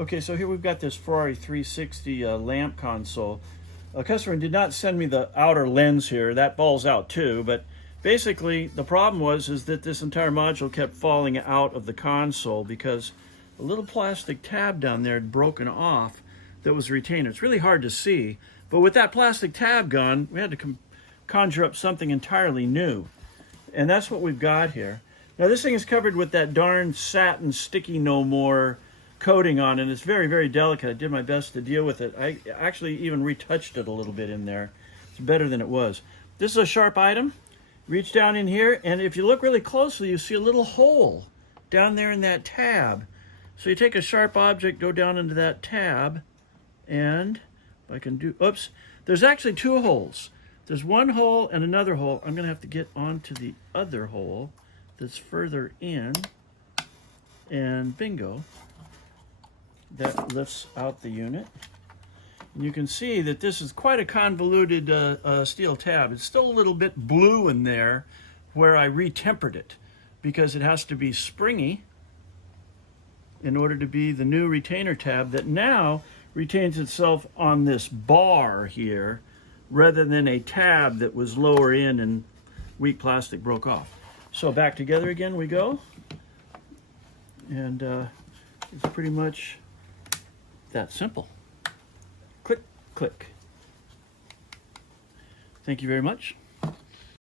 Okay, so here we've got this Ferrari 360 lamp console. A customer did not send me the outer lens here. That falls out too, but basically the problem is that this entire module kept falling out of the console because a little plastic tab down there had broken off that was retained. It's really hard to see, but with that plastic tab gone, we had to conjure up something entirely new. And that's what we've got here. Now this thing is covered with that darn satin sticky no more coating on it. It's very, very delicate. I did my best to deal with it. I actually even retouched it a little bit in there. It's better than it was. This is a sharp item. Reach down in here, and if you look really closely, you see a little hole down there in that tab. So you take a sharp object, go down into that tab, and if I can do, oops, there's actually two holes. There's one hole and another hole. I'm gonna have to get onto the other hole that's further in, and bingo. That lifts out the unit. And you can see that this is quite a convoluted steel tab. It's still a little bit blue in there where I retempered it because it has to be springy in order to be the new retainer tab that now retains itself on this bar here rather than a tab that was lower in and weak plastic broke off. So back together again we go. And it's pretty much that simple. Click, click. Thank you very much.